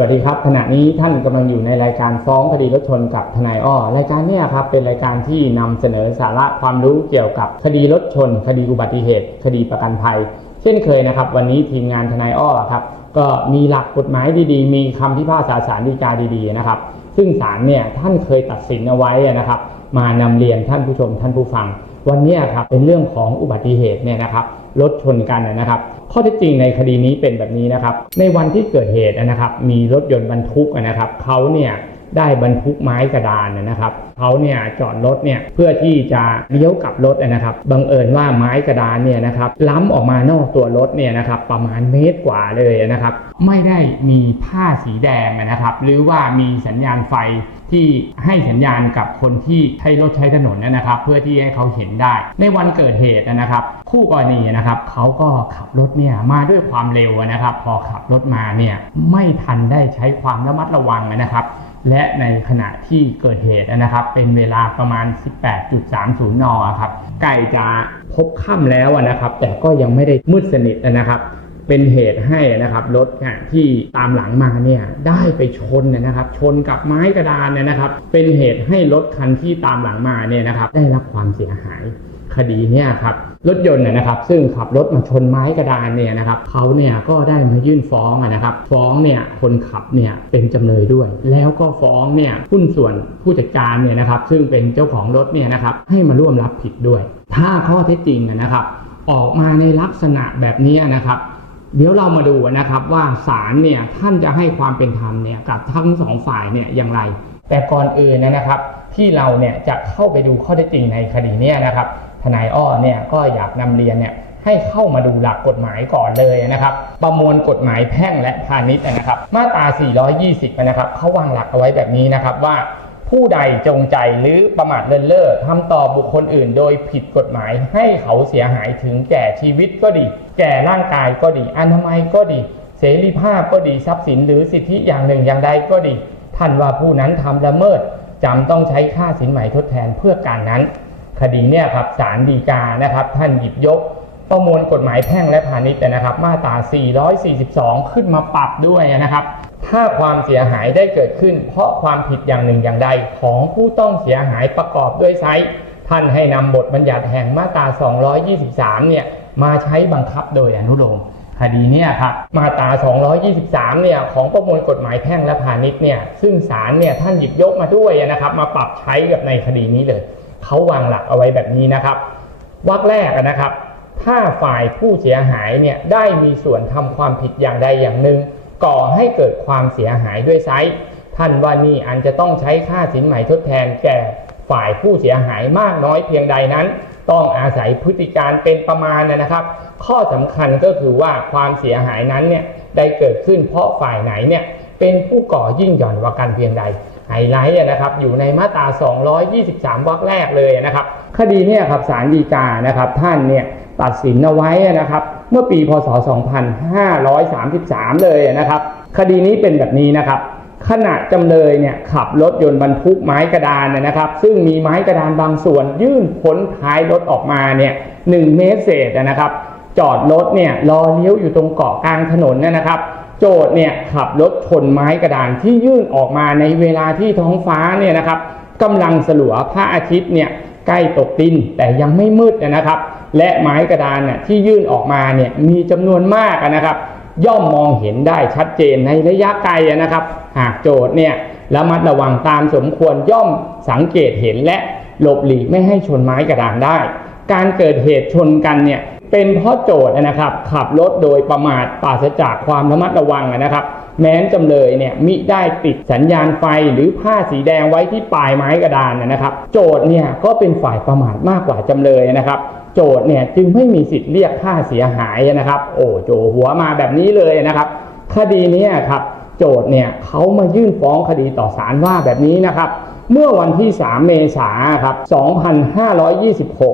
วัสดีครับขณะนี้ท่านกำลังอยู่ในรายการฟ้องคดีรถชนกับทนายอ้อรายการนี้ครับเป็นรายการที่นำเสนอสาระความรู้เกี่ยวกับคดีรถชน คดีอุบัติเหตุ คดีประกันภัย เช่นเคยนะครับ วันนี้ทีมงานทนายอ้อครับก็มีหลักกฎหมายดีๆ มีคำพิพากษาศาลฎีกาดีๆนะครับ ซึ่งศาลเนี่ยท่านเคยตัดสินเอาไว้นะครับ มานำเรียนท่านผู้ชมท่านผู้ฟัง วันนี้ครับเป็นเรื่องของอุบัติเหตุเนี่ยนะครับรถชนกันนะครับ ข้อเท็จจริงในคดีนี้เป็นแบบนี้นะครับ ในวันที่เกิดเหตุนะครับ มีรถยนต์บรรทุกนะครับเขาเนี่ย ได้บรรทุกไม้กระดานนะครับเขาเนี่ยจอดรถเนี่ยเพื่อที่จะเลี้ยวกลับรถนะครับบังเอิญว่าไม้กระดานเนี่ยนะครับล้ำออกมานอกตัวรถเนี่ยนะครับประมาณเมตรกว่าเลยนะครับ ไม่ได้มีผ้าสีแดงนะครับ หรือว่ามีสัญญาณไฟที่ให้สัญญาณกับคนที่ใช้รถใช้ถนนนะครับ เพื่อที่ให้เขาเห็นได้ ในวันเกิดเหตุนะครับ คู่กรณีนะครับเขาก็ขับรถเนี่ยมาด้วยความเร็วนะครับ พอขับรถมาเนี่ยไม่ทันได้ใช้ความระมัดระวังนะครับ และในขณะที่เกิดเหตุนะครับ เป็นเวลาประมาณ 18.30 นครับใกล้จะพบค่ำแล้วนะครับ แต่ก็ยังไม่ได้มืดสนิทนะครับ เป็นเหตุให้นะครับรถที่ตามหลังมาเนี่ยได้ไปชนนะครับ ชนกับไม้กระดานเนี่ยนะครับ เป็นเหตุให้รถคันที่ตามหลังมาเนี่ยนะครับ ได้รับความเสียหาย คดีเนี่ยครับรถยนต์เนยนะครับ ซึ่งขับรถมาชนไม้กระดานเนี่ยนะครับเขาเนี่ยก็ได้มายื่นฟ้องนะครับ ฟ้องเนี่ยคนขับเนี่ยเป็นจำเลยด้วย แล้วก็ฟ้องเนี่ยหุ้นส่วนผู้จัดการเนี่ยนะครับซึ่งเป็นเจ้าของรถเนี่ยนะครับให้มาร่วมรับผิดด้วย ถ้าข้อเท็จจริงนะครับ ออกมาในลักษณะแบบนี้นะครับเดี๋ยวเรามาดูนะครับว่าศาลเนี่ยท่านจะให้ความเป็นธรรมเนี่ยกับทั้งสองฝ่ายเนี่ยอย่างไร แต่ก่อนอื่นนะครับที่เราเนี่ยจะเข้าไปดูข้อเท็จจริงในคดีนี้นะครับ ทนายอ้อเนี่ยก็อยากนำเรียนเนี่ยให้เข้ามาดูหลักกฎหมายก่อนเลยนะครับ ประมวลกฎหมายแพ่งและพาณิชย์นะครับ มาตรา 420 นะครับเขาวางหลักเอาไว้แบบนี้นะครับว่าผู้ใดจงใจหรือประมาทเลินเล่อทำต่อบุคคลอื่น โดยผิดกฎหมายให้เขาเสียหายถึงแก่ชีวิตก็ดี แก่ร่างกายก็ดี อนามัยก็ดี เสรีภาพก็ดีทรัพย์สินหรือสิทธิอย่างหนึ่งอย่างใดก็ดี ท่านว่าผู้นั้นทำละเมิดจำต้องใช้ค่าสินไหมทดแทนเพื่อการนั้น คดีเนี่ยครับศาลฎีกานะครับ ท่านหยิบยกประมวลกฎหมายแพ่งและพาณิชย์นะครับ มาตรา 442 ขึ้นมาปรับด้วยนะครับ ถ้าความเสียหายได้เกิดขึ้น เพราะความผิดอย่างหนึ่งอย่างใดของผู้ต้องเสียหายประกอบด้วยไซส์ท่านให้นำบทบัญญัติแห่งมาตรา 223 เนี่ยมาใช้บังคับโดยอนุโลมคดีเนี่ยครับมาตรา 223 เนี่ยของประมวลกฎหมายแพ่งและพาณิชย์เนี่ยซึ่งศาลเนี่ยท่านหยิบยกมาด้วยนะครับ มาปรับใช้กับในคดีนี้เลย เขาวางหลักเอาไว้แบบนี้นะครับวรรคแรกนะครับ ถ้าฝ่ายผู้เสียหายเนี่ยได้มีส่วนทำความผิดอย่างใดอย่างหนึ่ง ก่อให้เกิดความเสียหายด้วยไซท่านว่านี่อันจะต้องใช้ค่าสินไหมทดแทนแก่ฝ่ายผู้เสียหายมากน้อยเพียงใดนั้น ต้องอาศัยพฤติการเป็นประมาณนะครับ ข้อสำคัญก็คือว่าความเสียหายนั้นเนี่ยได้เกิดขึ้นเพราะฝ่ายไหนเนี่ยเป็นผู้ก่อยิ่งหย่อนว่ากันเพียงใด ไฮไลท์นะครับอยู่ในมาตรา 223 วรรคแรกเลยนะครับ คดีเนี่ยครับศาลฎีกานะครับท่านเนี่ยตัดสินเอาไว้นะครับเมื่อปีพศ 2533 เลยนะครับคดีนี้เป็นแบบนี้นะครับขณะจำเลยเนี่ยขับรถยนต์บรรทุกไม้กระดานนะครับ ซึ่งมีไม้กระดานบางส่วนยื่นพ้นท้ายรถออกมาเนี่ยหนึ่งเมตรเศษนะครับ จอดรถเนี่ยรอเลี้ยวอยู่ตรงเกาะกลางถนนเนยนะครับ โจทย์เนี่ยขับรถชนไม้กระดานที่ยื่นออกมาในเวลาที่ท้องฟ้าเนี่ยนะครับกำลังสลัวพระอาทิตย์เนี่ยใกล้ตกดินแต่ยังไม่มืดนะครับ และไม้กระดานเนี่ยที่ยื่นออกมาเนี่ยมีจำนวนมากนะครับ ย่อมมองเห็นได้ชัดเจนในระยะไกลนะครับ หากโจทย์เนี่ยระมัดระวังตามสมควรย่อมสังเกตเห็นและหลบหลีกไม่ให้ชนไม้กระดานได้ การเกิดเหตุชนกันเนี่ย เป็นเพราะโจทย์นะครับขับรถโดยประมาทปราศจากความระมัดระวังนะครับ แม้นจำเลยเนี่ยมิได้ติดสัญญาณไฟหรือผ้าสีแดงไว้ที่ปลายไม้กระดานนะครับ โจทย์เนี่ยก็เป็นฝ่ายประมาทมากกว่าจำเลยนะครับ โจทย์เนี่ยจึงไม่มีสิทธิ์เรียกค่าเสียหายนะครับ โอ้โจหัวมาแบบนี้เลยนะครับ คดีนี้ครับโจทย์เนี่ยเขามายื่นฟ้องคดีต่อศาลว่าแบบนี้นะครับ เมื่อวันที่ 3 เมษายนครับ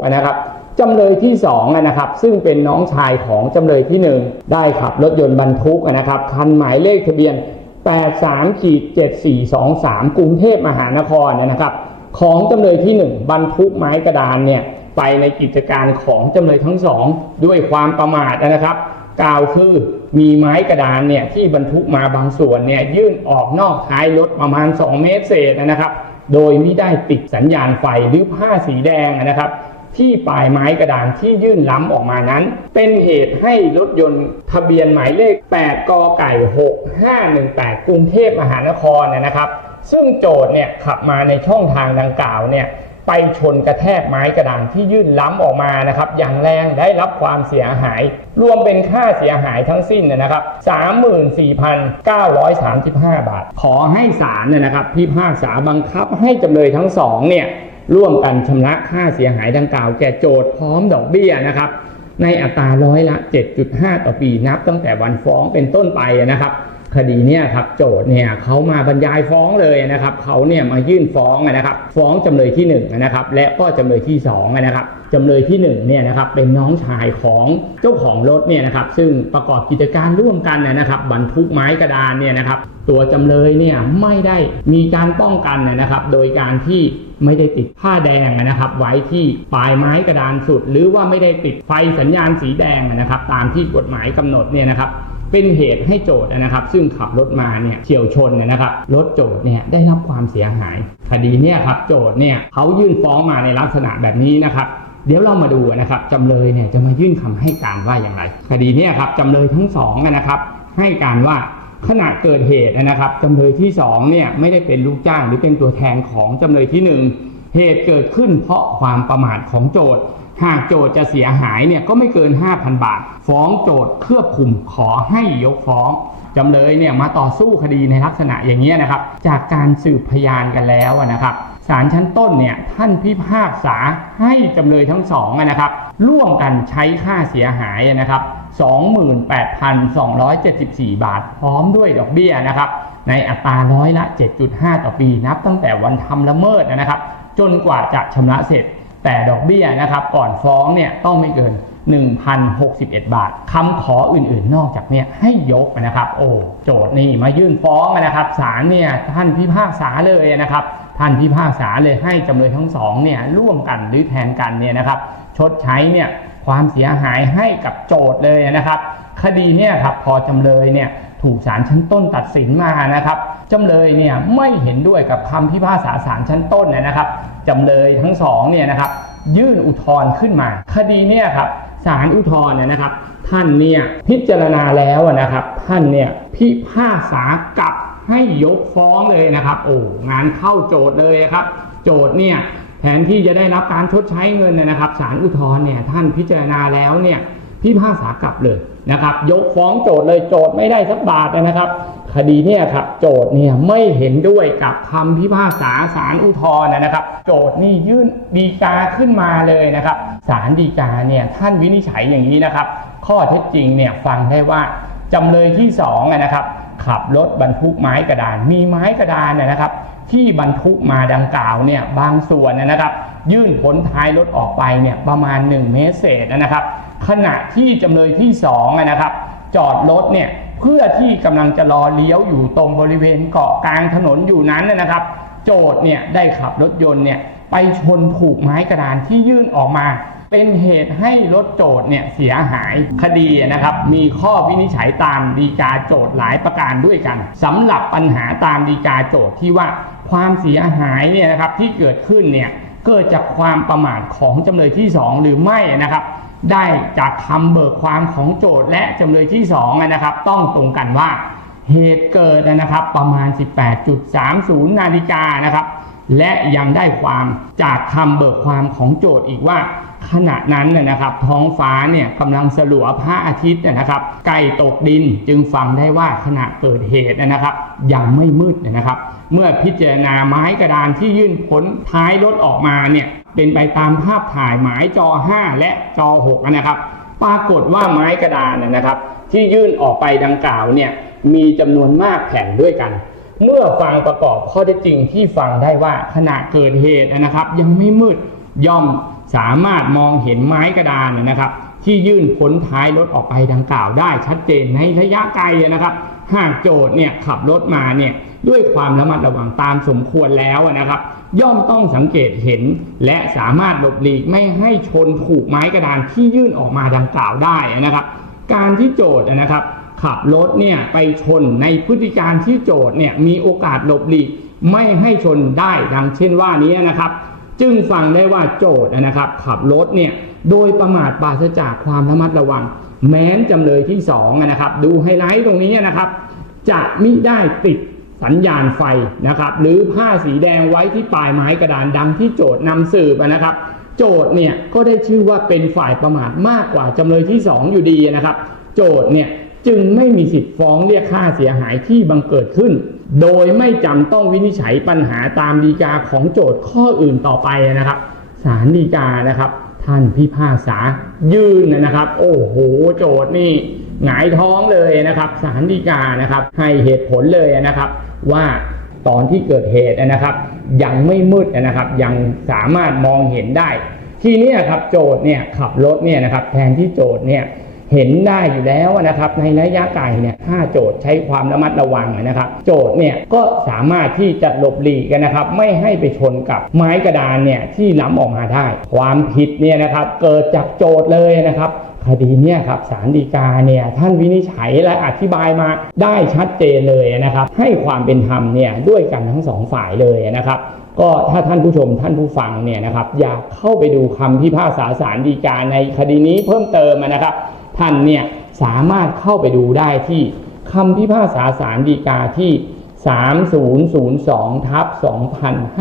2526 นะครับ จำเลยที่2นะครับซึ่งเป็นน้องชายของจำเลยที่ 1 ได้ขับรถยนต์บรรทุกนะครับคันหมายเลขทะเบียน 83ขีด7423 กรุงเทพมหานครนะครับ ของจำเลยที่ 1 บรรทุกไม้กระดานเนี่ยไปในกิจการของจำเลยทั้งสองด้วยความประมาทนะครับ กล่าวคือมีไม้กระดานเนี่ยที่บรรทุกมาบางส่วนเนี่ยยื่นออกนอกท้ายรถประมาณ 2 เมตรเศษนะครับ โดยไม่ได้ติดสัญญาณไฟหรือผ้าสีแดงนะครับ ที่ปลายไม้กระดานที่ยื่นล้ำออกมานั้น เป็นเหตุให้รถยนต์ทะเบียนหมายเลข 8 กไก่ 6518 กรุงเทพมหานครนะครับ ซึ่งโจทย์เนี่ยขับมาในช่องทางดังกล่าวเนี่ยไปชนกระแทกไม้กระดานที่ยื่นล้ำออกมานะครับ อย่างแรงได้รับความเสียหาย รวมเป็นค่าเสียหายทั้งสิ้นนะครับ 34,935 บาท ขอให้ศาลเนี่ยนะครับพิพากษาบังคับให้จำเลยทั้งสองเนี่ย ร่วมกันชำระค่าเสียหายดังกล่าวแก่โจทย์พร้อมดอกเบี้ยนะครับ ในอัตราร้อยละ 7.5 ต่อปีนับตั้งแต่วันฟ้องเป็นต้นไปนะครับ คดีเนี่ยครับโจทย์เนี่ยเขามาบรรยายฟ้องเลยนะครับเขาเนี่ยมายื่นฟ้องนะครับ ฟ้องจำเลยที่1นะครับและก็จำเลยที่2นะครับจำเลยที่1เนี่ยนะครับเป็นน้องชายของเจ้าของรถเนี่ยนะครับซึ่งประกอบกิจการร่วมกันนะครับบรรทุกไม้กระดานเนี่ยนะครับตัวจำเลยเนี่ยไม่ได้มีการป้องกันนะครับ โดยการที่ไม่ได้ติดผ้าแดงนะครับ ไว้ที่ปลายไม้กระดานสุด หรือว่าไม่ได้ติดไฟสัญญาณสีแดงนะครับ ตามที่กฎหมายกำหนดเนี่ยนะครับ เป็นเหตุให้โจทย์นะครับ ซึ่งขับรถมาเนี่ยเฉียวชนนะครับรถโจทย์เนี่ยได้รับความเสียหาย คดีเนี่ยครับโจทย์เนี่ยเขายื่นฟ้องมาในลักษณะแบบนี้นะครับเดี๋ยวเรามาดูนะครับจำเลยเนี่ยจะมายื่นคำให้การว่าอย่างไร คดีเนี่ยครับจำเลยทั้งสองนะครับ ให้การว่าขณะเกิดเหตุนะครับจำเลยที่สองเนี่ยไม่ได้เป็นลูกจ้างหรือเป็นตัวแทนของจำเลยที่หนึ่งเหตุเกิดขึ้นเพราะความประมาทของโจทย์ หากโจทย์จะเสียหายเนี่ยก็ไม่เกิน 5,000 บาท ฟ้องโจทย์เครือบคุมขอให้ยกฟ้องจำเลยเนี่ยมาต่อสู้คดีในลักษณะอย่างนี้ยนะครับ จากการสืบพยานกันแล้วนะครับศาลชั้นต้นเนี่ยท่านพิพากษาให้จำเลยทั้งสองนะครับ ร่วมกันใช้ค่าเสียหายนะครับ 28,274 บาท พร้อมด้วยดอกเบี้ยนะครับ ในอัตราร้อยละ 7.5 ต่อปีนับตั้งแต่วันทำละเมิดนะครับ จนกว่าจะชำระเสร็จ แต่ดอกเบี้ยนะครับก่อนฟ้องเนี่ยต้องไม่เกิน 1,061 บาทคำขออื่นๆนอกจากเนี่ยให้ยกนะครับ โอ้โจทย์นี่มายื่นฟ้องนะครับศาลเนี่ยท่านพิพากษาเลยนะครับท่านพิพากษาเลยให้จำเลยทั้งสองเนี่ยร่วมกันหรือแทนกันเนี่ยนะครับ ชดใช้เนี่ยความเสียหายให้กับโจทย์เลยนะครับ คดีเนี่ยครับพอจำเลยเนี่ยถูกศาลชั้นต้นตัดสินมานะครับ จำเลยเนี่ยไม่เห็นด้วยกับคำพิพากษาศาลชั้นต้นนะครับจำเลยทั้งสองเนี่ยนะครับยื่นอุทธรณ์ขึ้นมา คดีเนี่ยครับศาลอุทธรณ์เนี่ยนะครับ ท่านเนี่ยพิจารณาแล้วนะครับ ท่านเนี่ยพิพากษากลับให้ยกฟ้องเลยนะครับ โอ้งานเข้าโจทย์เลยครับ โจทย์เนี่ยแทนที่จะได้รับการชดใช้เงินเนยนะครับศาลอุทธรณ์เนี่ยท่านพิจารณาแล้วเนี่ยพิพากษากลับเลยนะครับ ยกฟ้องโจทย์เลยโจทย์ไม่ได้สักบาทนะครับ คดีเนี่ยครับโจทย์เนี่ยไม่เห็นด้วยกับคำพิพากษาศาลอุทธรณ์นะครับ โจทย์นี่ยื่นดีกาขึ้นมาเลยนะครับศาลดีกาเนี่ยท่านวินิจฉัยอย่างนี้นะครับ ข้อเท็จจริงเนี่ยฟังได้ว่าจำเลยที่สองนะครับ ขับรถบรรทุกไม้กระดาน มีไม้กระดานนะครับ ที่บรรทุกมาดังกล่าวเนี่ยบางส่วนนะครับ ยื่นพ้นท้ายรถออกไปเนี่ยประมาณ 1 เมตรเศษนะครับ ขณะที่จำเลยที่2อะนะครับ จอดรถเนี่ย เพื่อที่กำลังจะรอเลี้ยวอยู่ตรงบริเวณเกาะกลางถนนอยู่นั้นนะครับ โจทย์เนี่ยได้ขับรถยนต์เนี่ยไปชนถูกไม้กระดานที่ยื่นออกมา เป็นเหตุให้รถโจทย์เนี่ยเสียหายคดีนะครับ มีข้อวินิจฉัยตามดีกาโจทย์หลายประการด้วยกันสำหรับปัญหาตามดีกาโจทย์ที่ว่าความเสียหายเนี่ยนะครับที่เกิดขึ้นเนี่ยเกิดจากความประมาทของจำเลยที่ 2 หรือไม่นะครับ ได้จากคำเบิกความของโจทย์และจำเลยที่2นะครับ ต้องตรงกันว่าเหตุเกิดนะครับประมาณ 18.30 นาฬิกานะครับ และยังได้ความจากคำเบิกความของโจทย์อีกว่า ขณะนั้นน่ะนะครับ ท้องฟ้าเนี่ยกำลังสลัวพระอาทิตย์น่ะนะครับใกล้ตกดินจึงฟังได้ว่าขณะเกิดเหตุนะครับ ยังไม่มืดนะครับ เมื่อพิจารณาไม้กระดานที่ยื่นพ้นท้ายรถออกมาเนี่ย เป็นไปตามภาพถ่ายหมายจอ 5 และจอ 6 นะครับ ปรากฏว่าไม้กระดานนะนะครับ ที่ยื่นออกไปดังกล่าวเนี่ยมีจำนวนมากแผ่นด้วยกัน เมื่อฟังประกอบข้อเท็จจริงที่ฟังได้ว่าขณะเกิดเหตุนะครับ ยังไม่มืดย่อมสามารถมองเห็นไม้กระดานนะครับ ที่ยื่นพ้นท้ายรถออกไปดังกล่าวได้ชัดเจนในระยะไกลนะครับ หากโจทย์เนี่ยขับรถมาเนี่ยด้วยความระมัดระวังตามสมควรแล้วนะครับ ย่อมต้องสังเกตเห็น และสามารถหลบหลีกไม่ให้ชนถูกไม้กระดานที่ยื่นออกมาดังกล่าวได้นะครับ การที่โจทย์นะครับขับรถเนี่ยไปชนในพฤติการที่โจทย์เนี่ยมีโอกาสหลบหลีกไม่ให้ชนได้ดังเช่นว่านี้นะครับ จึงฟังได้ว่าโจทย์นะครับ ขับรถเนี่ยโดยประมาทปราศจากความระมัดระวัง แม้นจำเลยที่สองนะครับ ดูไฮไลท์ตรงนี้นะครับ จะมิได้ติดสัญญาณไฟนะครับ หรือผ้าสีแดงไว้ที่ปลายไม้กระดานดังที่โจทย์นำสืบนะครับ โจทย์เนี่ยก็ได้ชื่อว่าเป็นฝ่ายประมาทมากกว่าจำเลยที่2อยู่ดีนะครับ โจทย์เนี่ยจึงไม่มีสิทธิ์ฟ้องเรียกค่าเสียหายที่บังเกิดขึ้น โดยไม่จำต้องวินิจฉัยปัญหาตามดีกาของโจทย์ข้ออื่นต่อไปนะครับศาลฎีกานะครับ ท่านพิพากษายืนนะครับ โอ้โหโจทย์นี่หงายท้องเลยนะครับสารดีกานะครับให้เหตุผลเลยนะครับ ว่าตอนที่เกิดเหตุนะครับ ยังไม่มืดนะครับ ยังสามารถมองเห็นได้ ทีนี้ครับโจทย์เนี่ยขับรถเนี่ยนะครับแทนที่โจทย์เนี่ย เห็นได้อยู่แล้วนะครับในระยะไกลเนี่ยถ้าโจทย์ใช้ความระมัดระวังนะครับ โจทย์เนี่ยก็สามารถที่จะหลบหลีกกันนะครับ ไม่ให้ไปชนกับไม้กระดานเนี่ยที่ล้ำออกมาได้ ความผิดเนี่ยนะครับเกิดจากโจทย์เลยนะครับคดีเนี่ยครับศาลฎีกาเนี่ยท่านวินิจฉัยและอธิบายมาได้ชัดเจนเลยนะครับ ให้ความเป็นธรรมเนี่ยด้วยกันทั้งสองฝ่ายเลยนะครับ ก็ถ้าท่านผู้ชมท่านผู้ฟังเนี่ยนะครับ อยากเข้าไปดูคำพิพากษาศาลฎีกาในคดีนี้เพิ่มเติมนะครับ ท่านเนี่ยสามารถเข้าไปดูได้ที่คำพิพากษาศาลฎีกาที่ 3002ทับ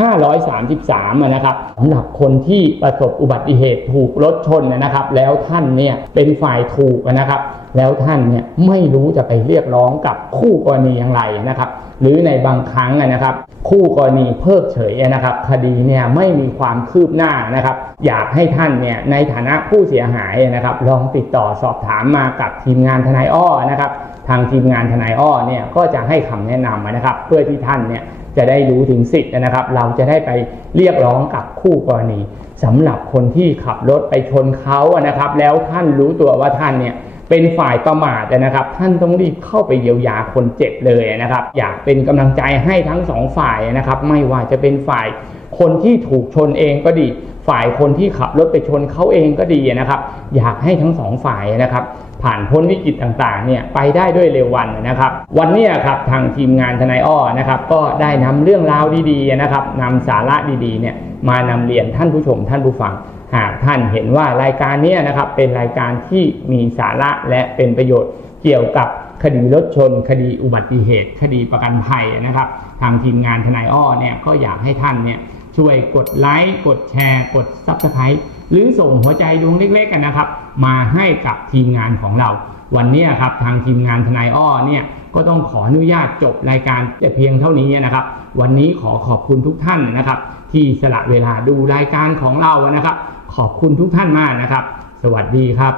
2533อะนะครับสำหรับคนที่ประสบอุบัติเหตุถูกรถชนนะครับ แล้วท่านเนี่ยเป็นฝ่ายถูกนะครับ แล้วท่านเนี่ยไม่รู้จะไปเรียกร้องกับคู่กรณีอย่างไรนะครับ หรือในบางครั้งนะครับ คู่กรณีเพิกเฉยนะครับ คดีเนี่ยไม่มีความคืบหน้านะครับ อยากให้ท่านเนี่ยในฐานะผู้เสียหายนะครับ ลองติดต่อสอบถามมากับทีมงานทนายอ้อนะครับ ทางทีมงานทนายอ้อเนี่ยก็จะให้คำแนะนำนะครับ เพื่อที่ท่านเนี่ยจะได้รู้ถึงสิทธิ์นะครับ เราจะได้ไปเรียกร้องกับคู่กรณีสำหรับคนที่ขับรถไปชนเขาอะนะครับ แล้วท่านรู้ตัวว่าท่านเนี่ย เป็นฝ่ายประมาทนะครับ ท่านต้องรีบเข้าไปเยียวยาคนเจ็บเลยนะครับ อยากเป็นกำลังใจให้ทั้งสองฝ่ายนะครับ ไม่ว่าจะเป็นฝ่ายคนที่ถูกชนเองก็ดี ฝ่ายคนที่ขับรถไปชนเขาเองก็ดีนะครับ อยากให้ทั้งสองฝ่ายนะครับ ผ่านพ้นวิกฤตต่างๆเนี่ยไปได้ด้วยเร็ววันนะครับ วันนี้ครับทางทีมงานทนายอ้อนะครับ ก็ได้นำเรื่องราวดีๆนะครับนำสาระดีๆเนี่ยมานำเรียนท่านผู้ชมท่านผู้ฟัง หากท่านเห็นว่ารายการนี้นะครับเป็นรายการที่มีสาระและเป็นประโยชน์เกี่ยวกับคดีรถชน คดีอุบัติเหตุ คดีประกันภัยนะครับ ทางทีมงานทนายอ้อเนี่ยก็อยากให้ท่านเนี่ยช่วยกดไลค์กดแชร์ กด Subscribe หรือส่งหัวใจดวงเล็กๆกันนะครับ มาให้กับทีมงานของเรา วันนี้ครับทางทีมงานทนายอ้อเนี่ยก็ต้องขออนุญาตจบรายการแต่เพียงเท่านี้นะครับ วันนี้ขอขอบคุณทุกท่านนะครับ ที่สละเวลาดูรายการของเรานะครับ ขอบคุณทุกท่านมากนะครับ สวัสดีครับ